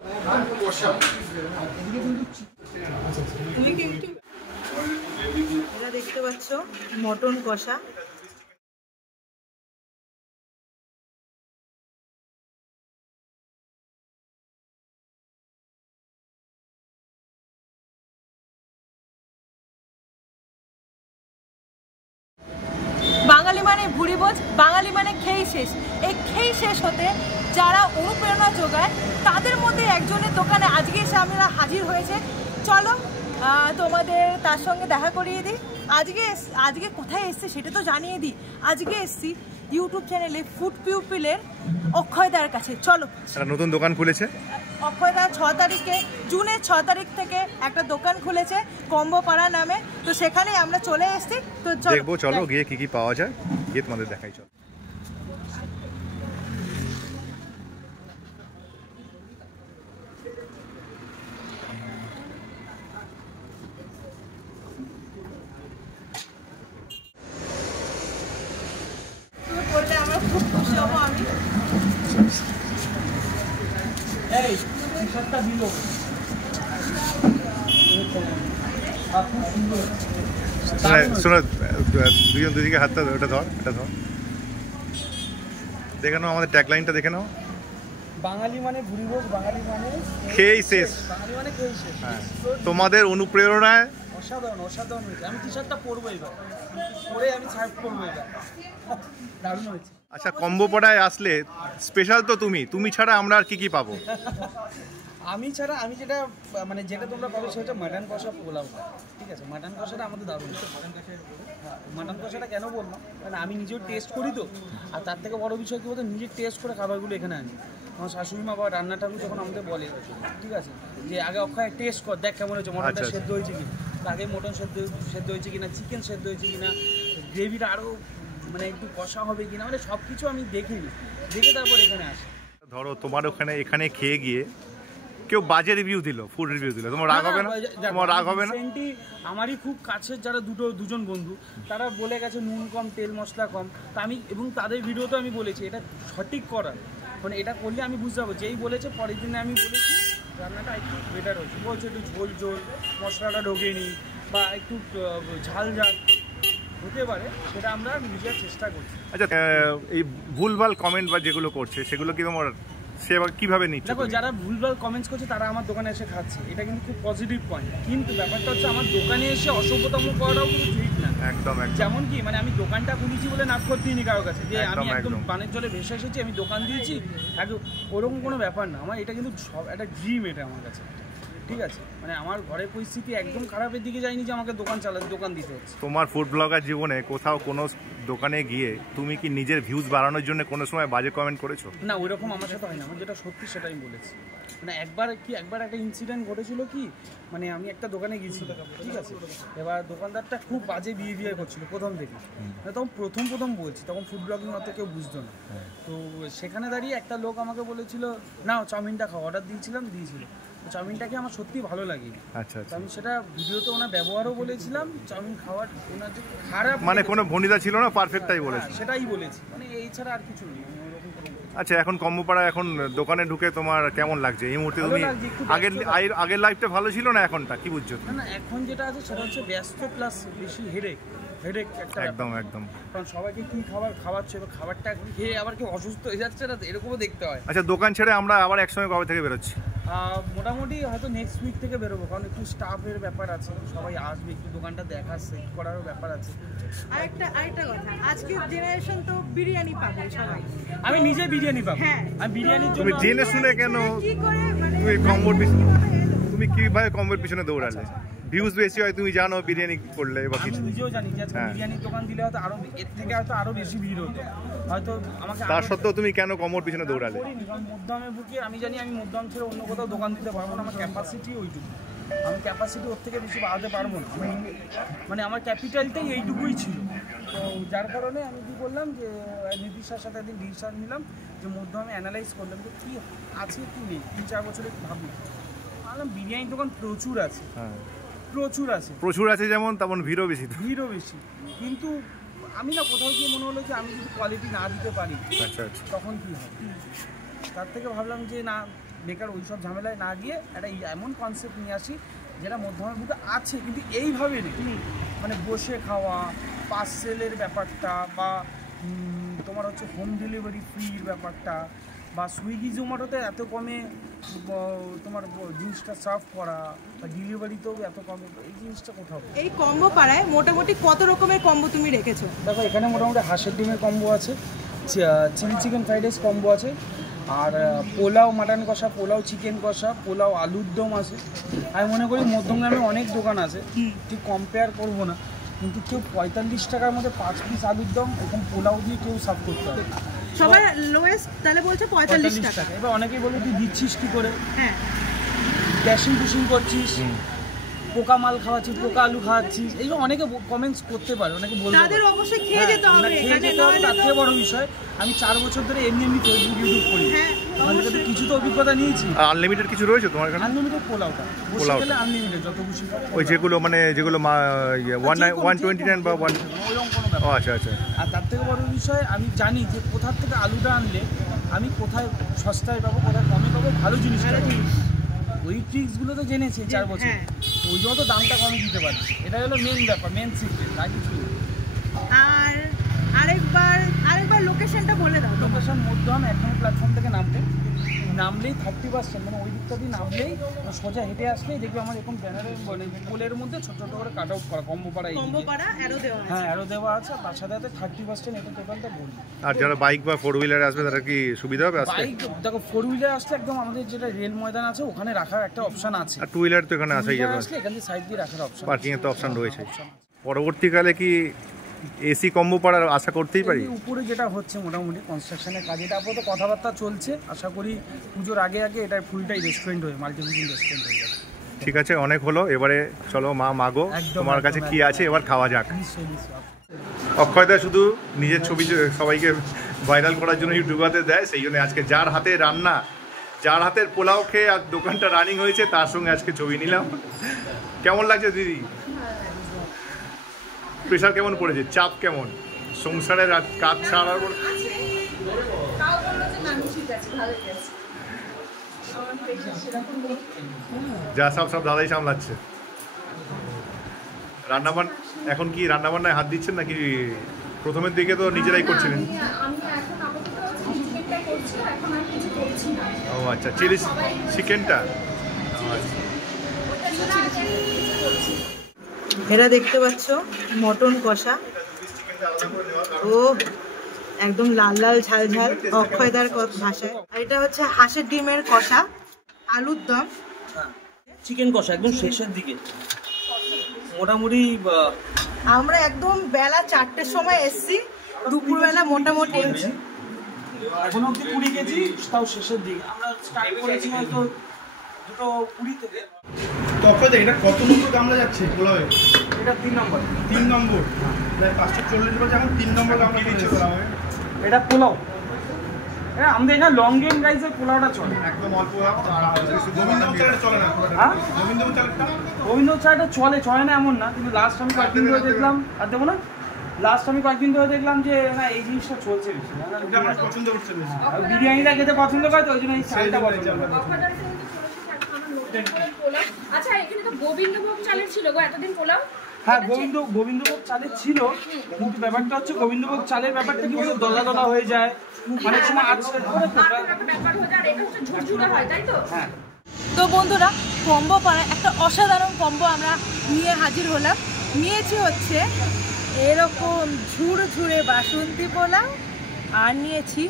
এটা দেখতে পাচ্ছ মটন কষা। বাঙালি মানে ভুরিভোজ, বাঙালি মানে খেয়ে শেষ। এই খেয়ে শেষ হতে যারা অনুপ্রেরণা যোগায় তাদের মধ্যে একজনের দোকানে আজকে এসে আমরা হাজির হয়েছে। চলো তোমাদের তার সঙ্গে দেখা করিয়ে দিই। আজকে কোথায় এসছে সেটা তো জানিয়ে দিই। আজকে এসছি ইউটিউব চ্যানেলে ফুড পিউপিলের অক্ষয়দার কাছে। চলো, নতুন দোকান খুলেছে অক্ষয়দা। 6 তারিখে, জুনের 6 তারিখ থেকে একটা দোকান খুলেছে কম্বো পাড়া নামে। তো সেখানে আমরা চলে এসেছি। তো দেখবো, চলো গিয়ে কি কি পাওয়া যায় গিয়ে তোমাদের দেখাই। চলো করলে আমরা খুব খুশি হবো। আমি শোনো, দুজন দুদিকে হাতটা ওটা ধর, এটা ধর, দেখে নাও আমাদের ট্যাগলাইনটা দেখে নাও। বাঙালি মানে ভুরিভোজ, বাঙালি মানে খেয়েই শেষ। বাঙালি মানে খেয়ে শেষ। হ্যাঁ, তোমাদের অনুপ্রেরণায় অসাধারণ অসাধারণ হয়েছে। আমি টি শার্টটা পরবো এবার, পরে আমি শার্ট পরবো এবার। দারুণ হয়েছে। আচ্ছা, কম্বো পাড়ায় আসলে স্পেশাল তো তুমি ছাড়া আমরা আর কি পাবো? আমি ছাড়া আমি যেটা তোমরা পাবে সেটা মাটন কষা পোলাওটা। ঠিক আছে, মাটন কষাটা আমাদের দারুণ। মাটন কষাটা কেন বললাম, মানে আমি নিজেও টেস্ট করি তো। আর তার থেকে বড় বিষয় কী বলতো, নিজে টেস্ট করে খাবারগুলো এখানে আনি। আমার শাশুড়ি মা বা রান্নাটাও যখন আমাদের বলে, ঠিক আছে, যে আগে অক্ষয় টেস্ট কর, দেখ কেমন হয়েছে, মটনটা সেদ্ধ হয়েছে কি, আগে মটন সেদ্ধ হয়েছে কিনা, চিকেন সেদ্ধ হয়েছে কিনা, গ্রেভিটা আরও মানে একটু কষা হবে কিনা, মানে সব কিছু আমি দেখে তারপর এখানে আসি। ধরো তোমার এখানে খেয়ে গিয়ে কেউ বাজে রিভিউ দিল, ফুড রিভিউ দিল, তোমার রাগ হবে না? তোমার রাগ হবে না? আমারই খুব কাছের যারা দুজন বন্ধু, তারা বলে গেছে নুন কম, তেল মশলা কম। তা আমি এবং তাদের ভিডিওতে আমি বলেছি এটা সঠিক করার, মানে এটা করলে আমি বুঝতে পারবো। যেই বলেছে পরের দিনে আমি বলেছি রান্নাটা একটু বেটার হয়েছে, বলছে একটু ঝোল মশলাটা ঢোকেনি বা একটু ঝাল হতে পারে, সেটা আমরা নিজের চেষ্টা করছি। আচ্ছা, এই ভুলভাল কমেন্ট বা যেগুলো করছে সেগুলো কি তোমার কিভাবে নিচ্ছে? দেখো, যারা ভুলভাল কমেন্টস করছে তারা আমার দোকানে এসে খাচ্ছে, এটা কিন্তু খুব পজিটিভ পয়েন্ট। কিন্তু ব্যাপারটা হচ্ছে আমার দোকানে এসে অসভ্যতম করাটাও কিন্তু ঠিক না। একদম। যেমন কি, মানে আমি দোকানটা খুলেছি বলে নাক করতে দিইনি কারো কাছে যে আমি একদম পানের জলে ভেসে এসেছি, আমি দোকান দিয়েছি, একদম ওরকম কোনো ব্যাপার না। আমার এটা কিন্তু সব একটা ড্রিম, এটা আমার কাছে। ঠিক আছে, মানে আমার ঘরের পরিস্থিতি একদম খারাপের দিকে যায়নি যে আমাকে দোকান দিতে হচ্ছে। তোমার ফুড ব্লগার জীবনে কোথাও কোনো দোকানে গিয়ে তুমি কি নিজের ভিউজ বাড়ানোর জন্য কোনো সময় বাজে কমেন্ট করেছো? না, ওইরকম আমার সাথে হয় না। আমার যেটা সত্যি সেটাই বলেছি। মানে একবার একটা ইনসিডেন্ট ঘটেছিল কি, মানে আমি একটা দোকানে গিয়েছিলাম, ঠিক আছে, এবার দোকানদারটা খুব বাজে বিহেভিয়ার করছিল প্রথম থেকে। তখন প্রথম বলছি, তখন ফুড ব্লগিং অত কেউ বুঝতো না। তো সেখানে দাঁড়িয়ে একটা লোক আমাকে বলেছিল, না চাউমিনটা খাওয়া, অর্ডার দিয়েছিল। চাউমিনটাকে আমার সত্যি ভালো লাগে। আচ্ছা, আমি সেটা ভিডিওতে ওনার ব্যবহারও বলেছিলাম। চাউমিন খাওয়ার ওনার যে খারাপ, মানে কোনো ভনিতা ছিল না, পারফেক্টটাই বলেছি, সেটাই বলেছি, মানে এই ছাড়া আর কিছু নেই। আচ্ছা, এখন কম্বোপাড়া এখন দোকানে ঢুকে তোমার কেমন লাগছে এই মুহূর্তে? তুমি আগের লাইফটা ভালো ছিল না, এখনটা কি বুঝছো? না, এখন যেটা আছে সেটা হচ্ছে ব্যস্ত প্লাস বেশি হেডেক একটা। একদম। কারণ সবাইকে কি খাওয়াচ্ছে, এবার খাবারটা খেয়ে আবার কেউ অসুস্থ হয়ে যাচ্ছে না, এরকমও দেখতে হয়। আচ্ছা, দোকান ছেড়ে আমরা আবার একসঙ্গে কবে থেকে বেরোচ্ছি? মোটামুটি হয়তো নেক্সট উইক থেকে বেরোবো, কারণ একটু স্টাফের ব্যাপার আছে, সবাই আসবে, একটু দোকানটা দেখা সেট করারও ব্যাপার আছে। আরেকটা কথা, আজকের জেনারেশন তো বিরিয়ানি পাবে সবাই। আমি নিজে বিরিয়ানি পাবো। হ্যাঁ, আমি বিরিয়ানির জন্য। তুমি জেনে শুনে কেন তুমি কিভাবে কম্বোর পিছনে দৌড়ালে? ভিউজ বেশি হয় তুমি জানো, বিরিয়ানি করলে বা কিছু। আমি নিজেও জানি যে বিরিয়ানির দোকান দিলে হয়তো এর থেকে আরো বেশি ভিড় হতো হয়তো আমাকে। তার সত্ত্বেও তুমি কেন কম্বোর পিছনে দৌড়ালে? মধ্যমে বুকে আমি জানি আমি মধ্যম ছেড়ে অন্য কোথাও দোকান দিতে পারবো না, আমার ক্যাপাসিটি ওইটুকু। আমি ক্যাপাসিটি ওর থেকে বেশি বাড়াতে পারবো না, মানে আমার ক্যাপিটালটাই এইটুকুই ছিল। তো যার কারণে আমি কী করলাম, যে নীতিশার সাথে একদিন ডিসিশন নিলাম যে মধ্যমে অ্যানালাইজ করলাম যে কী আছে কি নেই। 3-4 বছরে ভাবলাম বিরিয়ানির দোকান প্রচুর আছে। প্রচুর আছে যেমন, তেমন ভিড়ও বেশি। কিন্তু আমি না কোথাও গিয়ে মনে হলো যে আমি যদি কোয়ালিটি না দিতে পারি তখন কি হয়। তার থেকে ভাবলাম যে না, বেকার ওই সব ঝামেলায় না গিয়ে একটা এমন কনসেপ্ট নিয়ে আসি যেটা মধ্যমের মধ্যে আছে কিন্তু এইভাবে নেই, মানে বসে খাওয়া, পার্সেলের ব্যাপারটা বা তোমার হচ্ছে হোম ডেলিভারি ফ্রির ব্যাপারটা, বা সুইগি জোম্যাটোতে এত কমে তোমার জিনিসটা সার্ভ করা, বা ডেলিভারিতেও এত কমে, এই জিনিসটা কোথাও। এই কম্বো পাড়ায় মোটামুটি কত রকমের কম্বো তুমি রেখেছো? দেখো এখানে মোটামুটি হাঁসের ডিমের কম্বো আছে, chilli chicken fried rice combo আছে, আর পোলাও মাটন কষা, পোলাও চিকেন কষা, পোলাও আলুর দম আছে। আমি মনে করি মধ্যমগ্রামে অনেক দোকান আছে, ঠিক কম্পেয়ার করবো না, কিন্তু কেউ 45 টাকার মধ্যে 5 পিস আলুর দম এরকম পোলাও দিয়ে কেউ সার্ভ করতে হবে। সবার লোয়েস্ট তাহলে বলছে 45 টাকা। এবার অনেকেই বলবে তুই দিচ্ছিস কি করে, হ্যাঁ ক্যাশিং কুশিং করছিস, পোকা মাল খাওয়াচ্ছিস, পোকা আলু খাওয়াচ্ছিস, এইসব অনেকে কমেন্টস করতে পারে, অনেকে বলতে পারে। তাদের অবশ্যই খেয়ে যেতে হবে। তার থেকে বড় বিষয়, আমি 4 বছর ধরে এমনি ফেসবুক ইউটিউব করি, ওখান থেকে কিছু তো অভিজ্ঞতা নিয়েছি। আনলিমিটেড কিছু রয়েছে তোমার এখানে? আনলিমিটেড পোলাওটা বসে গেলে আনলিমিটেড যত খুশি খাও। ওই যেগুলো মানে যেগুলো 129 বা 1 ওইরকম কোনো ব্যাপার। আচ্ছা আচ্ছা। আর তার থেকে বড় বিষয়, আমি জানি যে কোথার থেকে আলুটা আনলে আমি কোথায় সস্তায় পাবো, কোথায় কমে পাবো, ভালো জিনিসটা। ওই ট্রিক্সগুলো তো জেনেছি 4 বছর, ওই জন্য তো দামটা কমে দিতে পারছি। এটা হলো মেন ব্যাপার, মেন সিক্রেট, আর কিছু। আর আরেকবার লোকেশনটা বলে দাও। লোকেশন মধ্যম, এখন প্ল্যাটফর্ম থেকে নামলেই 30% মানে ওই দিকটা দিয়ে নামলেই সোজা হেঁটে আসলেই দেখবে আমার এরকম ব্যানারের মানে পোলের মধ্যে ছোট ছোট করে কাট আউট করা কম্বো পাড়া, অ্যারো দেওয়া আছে। হ্যাঁ অ্যারো দেওয়া আছে, তার সাথে 30% এটা টোটালটা বলি। আর যারা বাইক বা 4 হুইলারে আসবে তারা কি সুবিধা হবে আসতে? বাইক দেখো 4 হুইলার আসলে একদম আমাদের যেটা রেল ময়দান আছে ওখানে রাখার একটা অপশন আছে, আর 2 হুইলার তো এখানে আসাই যাবে, আসলে এখান থেকে সাইড দিয়ে রাখার অপশন, পার্কিং এর তো অপশন রয়েছে। পরবর্তীকালে কি এসি কম্বো পাড়ার আশা করতেই পারি? উপরে যেটা হচ্ছে মোটামুটি কনস্ট্রাকশনের কাজ, এটা আপাতত কথাবার্তা চলছে, আশা করি পুজোর আগে এটা ফুলটাই রেস্টুরেন্ট হয়ে মাল্টিমিলিয়ন রেস্টুরেন্ট হয়ে যাবে। ঠিক আছে, অনেক হলো, এবারে চলো মাগো, তোমার কাছে কি আছে এবার খাওয়া যাক। অক্ষয়দা শুধু নিজের ছবি সবাইকে ভাইরাল করার জন্য ইউটিউবারদের দেয়, সেই জন্য আজকে যার হাতে রান্না, যার হাতের পোলাও খেয়ে আর দোকানটা রানিং হয়েছে তার সঙ্গে আজকে ছবি নিলাম। কেমন লাগছে দিদি? প্রেশার কেমন পড়েছে, চাপ কেমন সংসারের কাজ ছাড়ার পর? যা সব দাদাই সামলাচ্ছে। রান্নাবান্না এখন কি রান্নাবান্নায় হাত দিচ্ছেন নাকি? প্রথমের দিকে তো নিজেরাই করছিলেন। ও আচ্ছা, চিলি চিকেনটা। এরা দেখতে পাচ্ছ মটন কষা, ও একদম লাল লাল ঝাল ঝাল অক্ষয়দার ভাষায়। আর এটা হচ্ছে হাঁসের ডিমের কষা, আলুর দম, চিকেন কষা একদম শেষের দিকে। মোটামুটি আমরা একদম বেলা 4টের সময় এসছি, দুপুরবেলা মোটামুটি এখন অব্দি 20 কেজি, তাও শেষের দিকে। আমরা স্টার্ট করেছি হয়তো 2:20 থেকে। তখন এটা কত নম্বর গামলা যাচ্ছে পোলাওয়ে? এটা 3 নম্বর। 3 নম্বর, 540 বলছে, এখন 3 নম্বর গামলা দিচ্ছে পোলাওয়ে। এটা পোলাও, আমাদের এখানে লং গেম রাইসের পোলাওটা চলে একদম অল্প। গোবিন্দভোগ চালটা চলে না? হ্যাঁ গোবিন্দভোগ চালটা, গোবিন্দভোগ চালটা চলে না এমন না, কিন্তু লাস্ট আমি কয়েকদিন ধরে দেখলাম, আর দেবো না, লাস্ট আমি কয়েকদিন ধরে দেখলাম যে না এই জিনিসটা চলছে বেশি, এটা আমরা পছন্দ করছি বেশি। বিরিয়ানিটা খেতে পছন্দ করে, তো ওই জন্য এই চালটা পছন্দ করে। আচ্ছা, এখানে তো গোবিন্দভোগ চালের ছিল গো এতদিন পোলাও। হ্যাঁ গোবিন্দভোগ চালের ছিল, কিন্তু ব্যাপারটা হচ্ছে গোবিন্দভোগ চালের ব্যাপারটা কি বলতো, দলা দলা হয়ে যায় অনেক সময়। হ্যাঁ তো বন্ধুরা, কম্বো পাড়ায় একটা অসাধারণ কম্বো আমরা নিয়ে হাজির হলাম। নিয়েছি হচ্ছে এরকম ঝুরঝুরে বাসন্তী পোলাও, আর নিয়েছি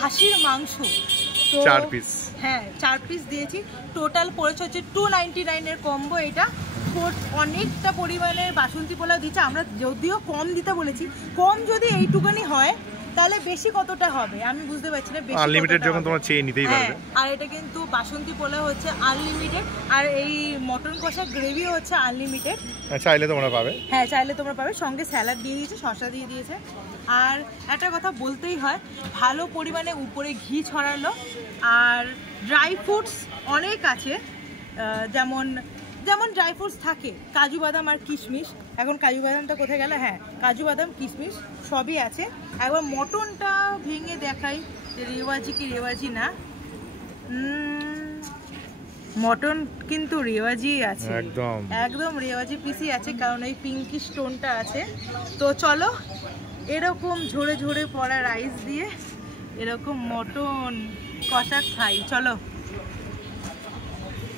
হাঁসির মাংস 4 পিস। হ্যাঁ 4 পিস দিয়েছি, টোটাল পড়েছে হচ্ছে 299-এর কম্বো। এটা অনেকটা পরিমাণের বাসন্তী পোলাও দিচ্ছে। আমরা যদিও কম দিতে বলেছি, কম যদি এইটুকুনি হয় তাহলে বেশি কতটা হবে আমি বুঝতে পারছি না। বেশি আনলিমিটেড যখন তোমরা চেয়ে নিতেই পারবে। আর এটা কিন্তু বাসন্তী পোলাও হচ্ছে আনলিমিটেড, আর এই মটন কষা গ্রেভি হচ্ছে আনলিমিটেড। চাইলে তোমরা পাবে। হ্যাঁ চাইলে তোমরা পাবে, সঙ্গে স্যালাড দিয়ে দিয়েছে, শসা দিয়ে দিয়েছে। আর একটা কথা বলতেই হয়, ভালো পরিমাণে উপরে ঘি ছড়ালো, আর ড্রাই ফ্রুটস অনেক আছে, যেমন যেমন ড্রাই ফ্রুটস থাকে, কাজু বাদাম আর কিশমিশ, এখন কাজু বাদামটা কোথায় গেল, হ্যাঁ কাজু বাদাম কিশমিশ সবই আছে। একবার মটনটা ভেঙে দেখাই, রেওয়াজি কি রেওয়াজি না। মটন কিন্তু রেওয়াজি আছে, একদম একদম রেওয়াজি পিসই আছে, কারণ এই পিঙ্কি স্টোনটা আছে। তো চলো এরকম ঝরে ঝরে পড়া রাইস দিয়ে এরকম মটন কষা খাই চলো।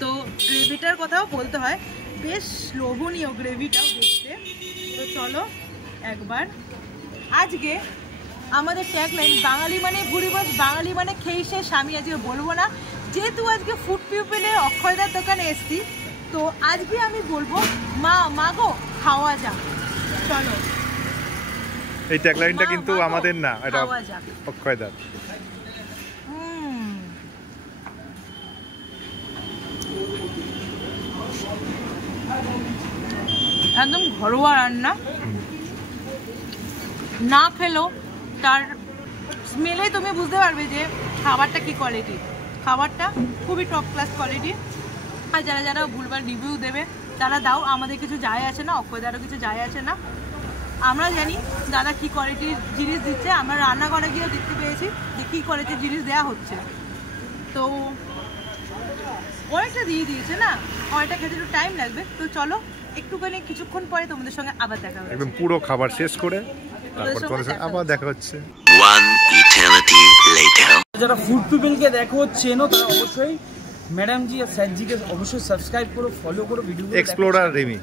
তো গ্রেভিটার কথাও বলতে হয়, বেশ লোভনীয় গ্রেভিটাও দেখতে। তো চলো একবার, আজকে আমাদের ট্যাগলাইন বাঙালি মানে ভুরিভোজ, বাঙালি মানে খেয়ে শেষ। আমি আজকে বলবো না, যেহেতু আজকে ফুড পিপলের অক্ষয়দার দোকানে এসছি, তো আজকে আমি বলবো মা গো খাওয়া যাক। চলো, এই ট্যাগলাইনটা কিন্তু আমাদের না, এটা অক্ষয়দার। একদম ঘরোয়া রান্না, না খেলেও তার স্মেলে তুমি বুঝতে পারবে যে খাবারটা কি কোয়ালিটি। খাবারটা খুবই টপ ক্লাস কোয়ালিটি। আর যারা যারা ভুলবার রিভিউ দেবে তারা দাও, আমাদের কিছু যায় আসে না, অক্ষয়দারও কিছু যায় আসে না। আমরা জানি দাদা কী কোয়ালিটির জিনিস দিচ্ছে, আমরা রান্নাঘরে গিয়েও দেখতে পেয়েছি যে কী কোয়ালিটির জিনিস দেওয়া হচ্ছে। তো অনেকটা দিয়ে দিয়েছে না, অনেকটা খেতে একটু টাইম লাগবে। তো চলো একটুখানি কিছুক্ষণ পরে তোমাদের সঙ্গে আবার দেখা হবে, একদম পুরো খাবার শেষ করে তারপর তোমাদের সঙ্গে আবার দেখা হচ্ছে। যারা ফুড পিপলকে দেখো চেনো তারা অবশ্যই ম্যাডাম জি আর স্যার জিকে অবশ্যই সাবস্ক্রাইব করো, ফলো করো video. Explorer Rimi,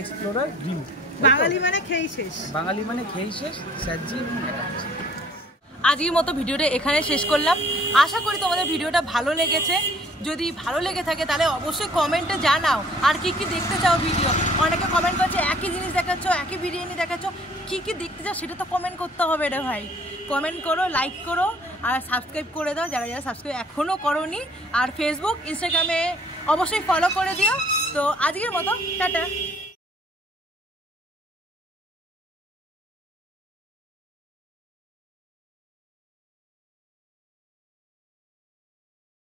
explorer Rimi, Bengali মানে খেয়ে শেষ, বাঙালি মানে খেয়ে শেষ, স্যার জি এবং ম্যাডাম জি। আজকের মতো ভিডিওটা এখানে শেষ করলাম। আশা করি তোমাদের ভিডিওটা ভালো লেগেছে। যদি ভালো লেগে থাকে তাহলে অবশ্যই কমেন্টে জানাও আর কি কি দেখতে চাও ভিডিও। অনেকে কমেন্ট করছে একই জিনিস দেখাচ্ছ, একই বিরিয়ানি দেখাচ্ছ, কি কি দেখতে চাও সেটা তো কমেন্ট করতে হবে রে ভাই। কমেন্ট করো, লাইক করো আর সাবস্ক্রাইব করে দাও যারা যারা সাবস্ক্রাইব এখনও করোনি। আর ফেসবুক ইনস্টাগ্রামে অবশ্যই ফলো করে দিও। তো আজকের মতো টাটা।